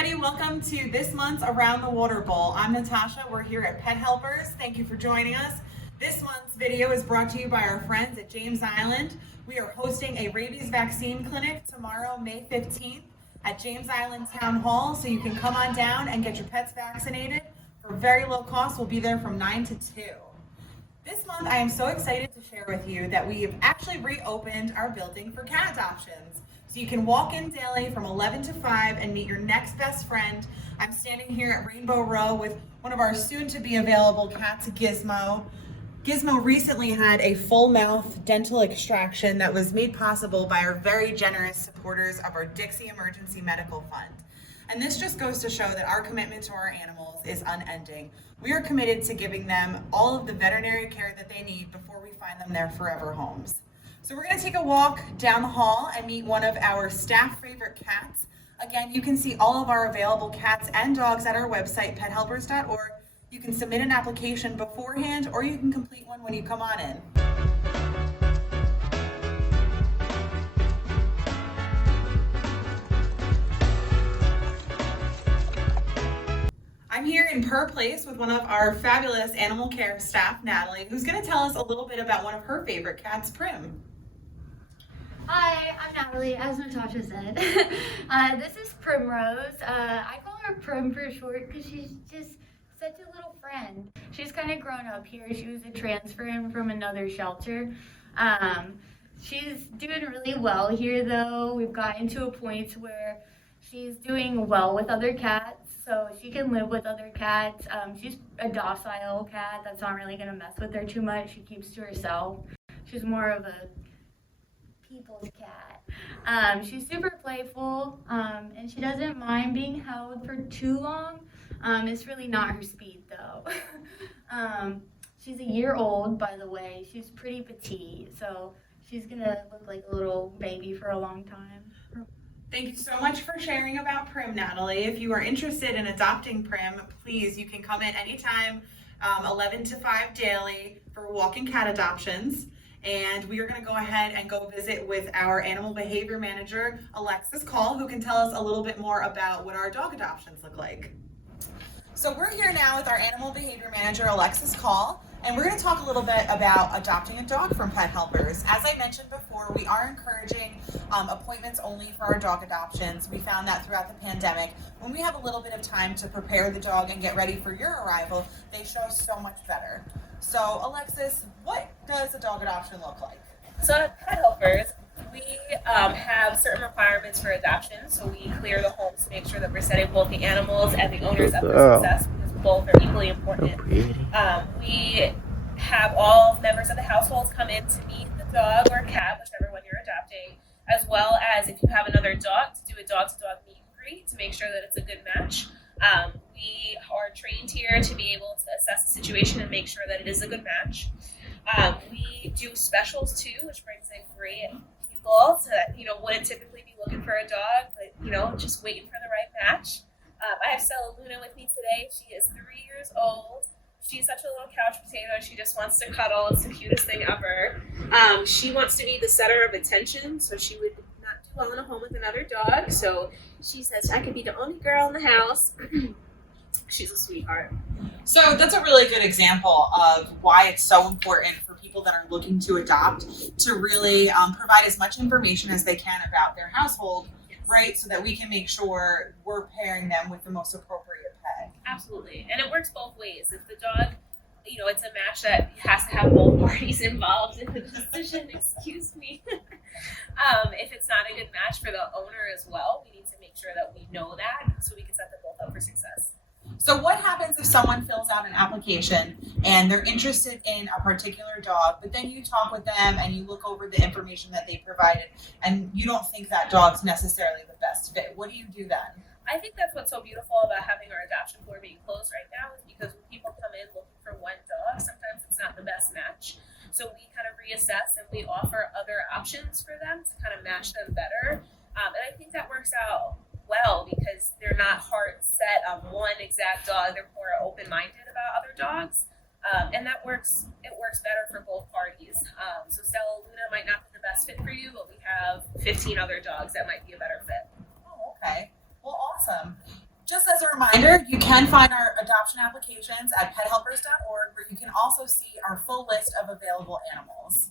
everybody. Welcome to this month's Around the Waterbowl. I'm Natasha. We're here at Pet Helpers. Thank you for joining us. This month's video is brought to you by our friends at James Island. We are hosting a rabies vaccine clinic tomorrow, May 15th at James Island Town Hall, so you can come on down and get your pets vaccinated for very low cost. We'll be there from 9 to 2. This month, I am so excited to share with you that we have actually reopened our building for cat adoptions. So you can walk in daily from 11 to 5 and meet your next best friend. I'm standing here at Rainbow Row with one of our soon-to-be available cats, Gizmo. Gizmo recently had a full mouth dental extraction that was made possible by our very generous supporters of our Dixie Emergency Medical Fund. And this just goes to show that our commitment to our animals is unending. We are committed to giving them all of the veterinary care that they need before we find them their forever homes. So we're gonna take a walk down the hall and meet one of our staff favorite cats. Again, you can see all of our available cats and dogs at our website, pethelpers.org. You can submit an application beforehand, or you can complete one when you come on in. I'm here in Per Place with one of our fabulous animal care staff, Natalie, who's going to tell us a little bit about one of her favorite cats, Prim. Hi, I'm Natalie, as Natasha said. This is Primrose. I call her Prim for short because she's just such a little friend. She's kind of grown up here. She was a transfer in from another shelter. She's doing really well here though. We've gotten to a point where she's doing well with other cats, so she can live with other cats. She's a docile cat that's not really gonna mess with her too much. She keeps to herself. She's more of a people's cat. She's super playful, and she doesn't mind being held for too long. It's really not her speed though. She's a year old, by the way. She's pretty petite, so she's gonna look like a little baby for a long time. Thank you so much for sharing about Prim, Natalie. If you are interested in adopting Prim, please, you can come in anytime, 11 to 5 daily for walk-in cat adoptions. And we are going to go ahead and go visit with our animal behavior manager, Alexis Kaul, who can tell us a little bit more about what our dog adoptions look like. So we're here now with our animal behavior manager, Alexis Kaul, and we're going to talk a little bit about adopting a dog from Pet Helpers. As I mentioned before, we are encouraging appointments only for our dog adoptions. We found that throughout the pandemic, when we have a little bit of time to prepare the dog and get ready for your arrival, they show so much better. So Alexis, what does a dog adoption look like? So at Pet Helpers, we have certain requirements for adoption. So we clear the homes to make sure that we're setting both the animals and the owners up for success, because both are equally important. We have all members of the household come in to meet the dog or cat, whichever one you're adopting, as well as if you have another dog, to do a dog-to-dog meet and greet to make sure that it's a good match. We are trained here to be able to assess the situation and make sure that it is a good match. We do specials too, which brings in great people that wouldn't typically be looking for a dog, but just waiting for the right match. I have Stella Luna with me today. She is 3 years old. She's such a little couch potato. She just wants to cuddle. It's the cutest thing ever. She wants to be the center of attention, so she would not do well in a home with another dog. So she says, I could be the only girl in the house. She's a sweetheart. So that's a really good example of why it's so important for people that are looking to adopt to really provide as much information as they can about their household, right? So that we can make sure we're pairing them with the most appropriate pet. Absolutely. And it works both ways. If the dog, it's a match that has to have both parties involved in the decision, excuse me. If it's not a good match for the owner as well, we need to make sure that we know that so we can set them both up for success. So what happens if someone fills out an application and they're interested in a particular dog, but then you talk with them and you look over the information that they provided and you don't think that dog's necessarily the best fit? What do you do then? I think that's what's so beautiful about having our adoption floor being closed right now, is because when people come in looking for one dog, sometimes it's not the best match. So we kind of reassess and we offer other options for them to kind of match them better. And I think that works out well because they're not hard set on one exact dog. They're more open-minded about other dogs. And that works. It works better for both parties. So Stella Luna might not be the best fit for you, but we have 15 other dogs that might be a better fit. Oh, okay. Well, awesome. Just as a reminder, you can find our adoption applications at pethelpers.org, where you can also see our full list of available animals.